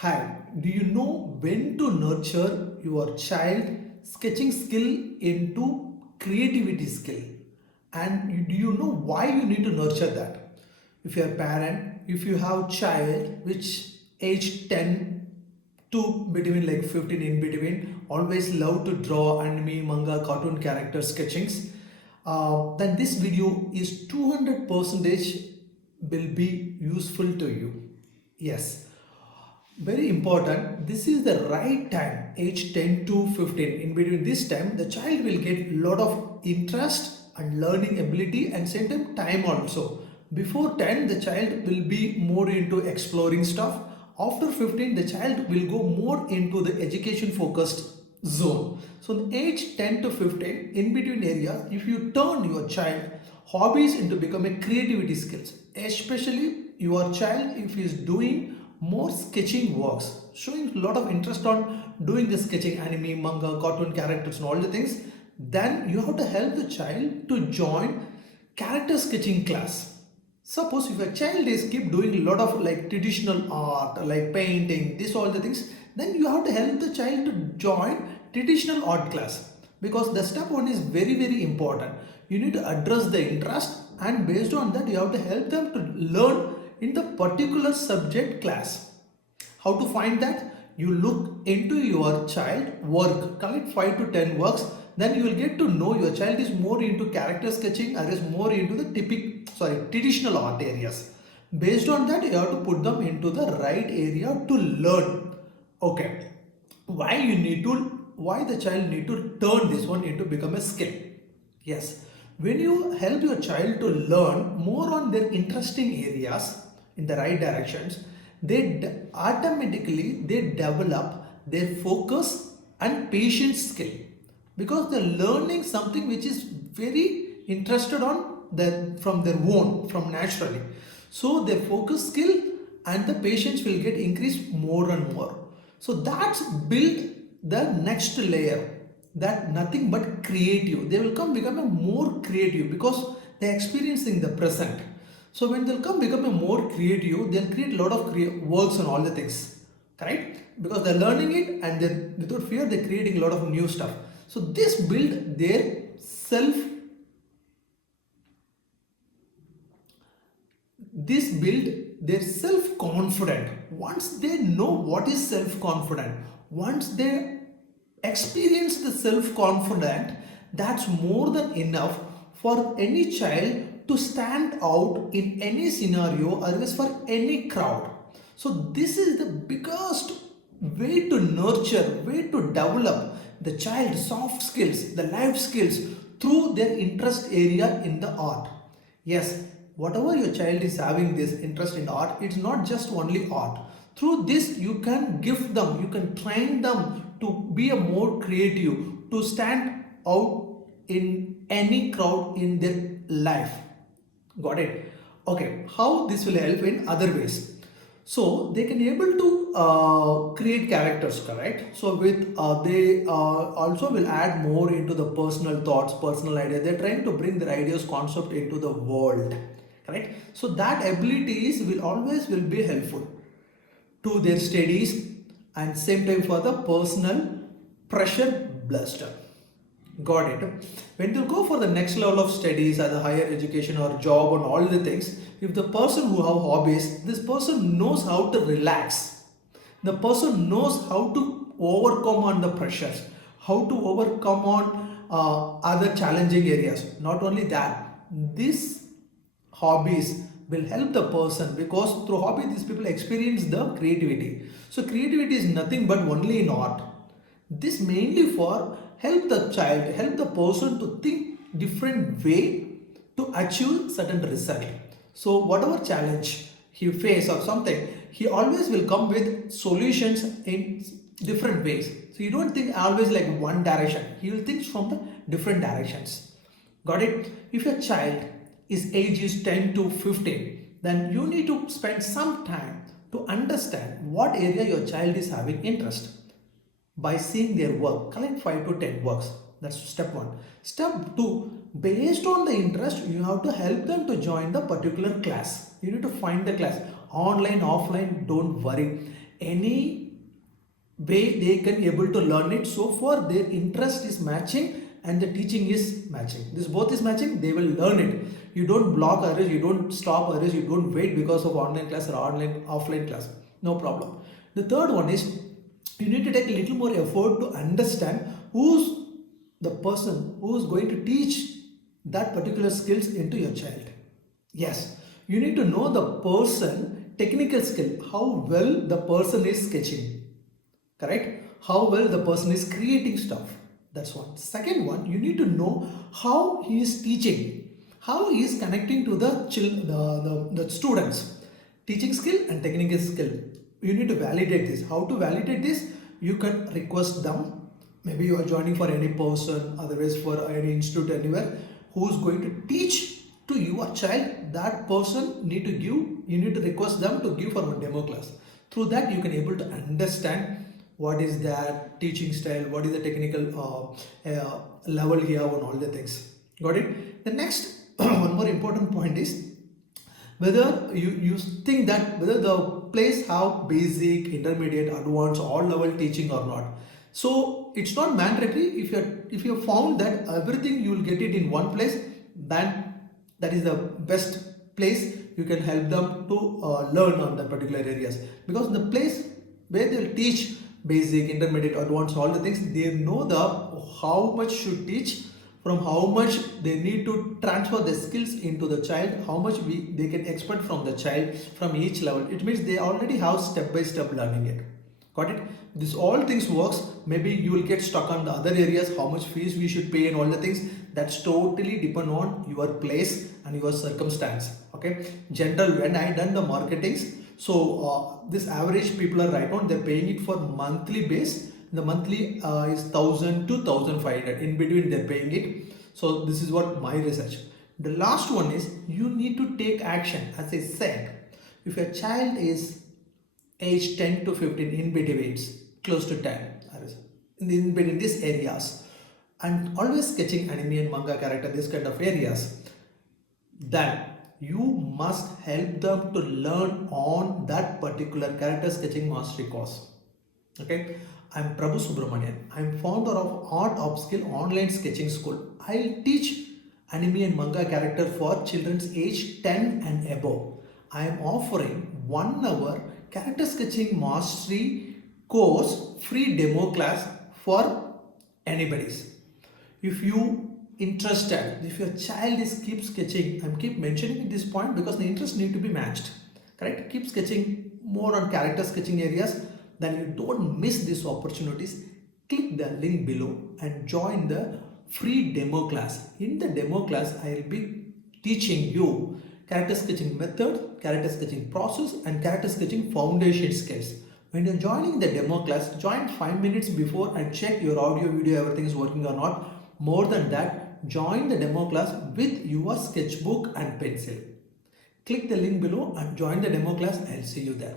Hi, do you know when to nurture your child sketching skill into creativity skill? And do you know why you need to nurture that? If you're a parent, if you have child which age 10 to between like 15 in between, always love to draw anime, manga, cartoon character sketchings, then this video is 200 percentage will be useful to you. Yes, very important, this is the right time, age 10 to 15. In between this time the child will get lot of interest and learning ability and same time also. Before 10 the child will be more into exploring stuff. After 15 the child will go more into the education focused zone. So the age 10 to 15 in between areas, if you turn your child hobbies into becoming creativity skills, especially your child if he is doing more sketching works, showing a lot of interest on doing the sketching anime, manga, cartoon characters and all the things, then you have to help the child to join character sketching class. Suppose if a child is keep doing a lot of like traditional art like painting, this all the things, then you have to help the child to join traditional art class, because the step one is very important. You need to address the interest and based on that you have to help them to learn in the particular subject class. How to find that? You look into your child work, collect 5 to 10 works, then you will get to know your child is more into character sketching or is more into the traditional art areas. Based on that you have to put them into the right area to learn. Okay, why the child need to turn this one into become a skill? Yes, when you help your child to learn more on their interesting areas in the right directions, automatically they develop their focus and patience skill, because they're learning something which is very interested on from their own, from naturally. So their focus skill and the patience will get increased more and more. So that's build the next layer, that nothing but creative. They will come become a more creative because they're experiencing the present. So when they'll come become a more creative, they'll create a lot of works and all the things, correct? Because they're learning it and then without fear they're creating a lot of new stuff. So this build their self confident. Once they know what is self confident, once they experience the self confident, that's more than enough for any child to stand out in any scenario or else for any crowd. So this is the biggest way to nurture, way to develop the child soft skills, the life skills through their interest area in the art. Yes, whatever your child is having this interest in art, it's not just only art. Through this, you can gift them, you can train them to be a more creative, to stand out in any crowd in their life. Got it? Okay, how this will help in other ways? So they can able to create characters, correct? So with they also will add more into the personal thoughts, personal ideas. They're trying to bring their ideas, concept into the world, correct? So that abilities will always will be helpful to their studies and same time for the personal pressure buster. Got it. When you go for the next level of studies as a higher education or job and all the things, if the person who have hobbies, this person knows how to relax. The person knows how to overcome on the pressures, how to overcome on other challenging areas. Not only that, these hobbies will help the person, because through hobby these people experience the creativity. So creativity is nothing but only in art. This mainly for help the child, help the person to think different way to achieve certain result. So whatever challenge he face or something, he always will come with solutions in different ways. So you don't think always like one direction. He will think from the different directions. Got it? If your child is age is 10 to 15, then you need to spend some time to understand what area your child is having interest. By seeing their work, collect 5 to 10 works. That's step 1. Step 2, based on the interest, you have to help them to join the particular class. You need to find the class. Online, offline, don't worry. any way they can able to learn it. So far their interest is matching and the teaching is matching. This both is matching, they will learn it. You don't block others, you don't stop others, you don't wait because of online class or online offline class. No problem. The third one is you need to take a little more effort to understand who's the person who is going to teach that particular skills into your child. Yes, you need to know the person technical skill, how well the person is sketching, correct? How well the person is creating stuff. That's one. Second one, you need to know how he is teaching, how he is connecting to the students. Teaching skill and technical skill. You need to validate this. How to validate this? You can request them. Maybe you are joining for any person, otherwise for any institute anywhere, who is going to teach to your child. That person need to give, you need to request them to give for a demo class. Through that you can able to understand what is their teaching style, what is the technical level here and all the things. Got it? The next one more important point is whether you think that whether the place have basic, intermediate, advanced, all level teaching or not. So it's not mandatory. If you found that everything you will get it in one place, then that is the best place you can help them to learn on that particular areas, because the place where they'll teach basic, intermediate, advanced, all the things, they know the how much should teach, from how much they need to transfer the skills into the child, how much they can expect from the child from each level. It means they already have step by step learning it. Got it? This all things works. Maybe you will get stuck on the other areas, how much fees we should pay and all the things. That's totally depend on your place and your circumstance. Okay. General, when I done the marketings, so this average people are right now, they're paying it for monthly base. The monthly is 1000 to 1500. In between they're paying it. So this is what my research. The last one is you need to take action. As I said, if your child is age 10 to 15, in between, close to 10, in between these areas, and always sketching anime and manga character, this kind of areas, then you must help them to learn on that particular character sketching mastery course. Okay, I'm Prabhu Subramanian. I'm founder of Artupskill online sketching school. I'll teach anime and manga character for children's age 10 and above. I am offering 1 hour character sketching mastery course free demo class for anybody's. If you interested, if your child is keep sketching, I'm keep mentioning this point because the interest need to be matched, correct? Keep sketching more on character sketching areas, then you don't miss these opportunities. Click the link below and join the free demo class. In the demo class, I will be teaching you character sketching method, character sketching process, and character sketching foundation skills. When you're joining the demo class, join 5 minutes before and check your audio, video, everything is working or not. More than that, join the demo class with your sketchbook and pencil. Click the link below and join the demo class. I'll see you there.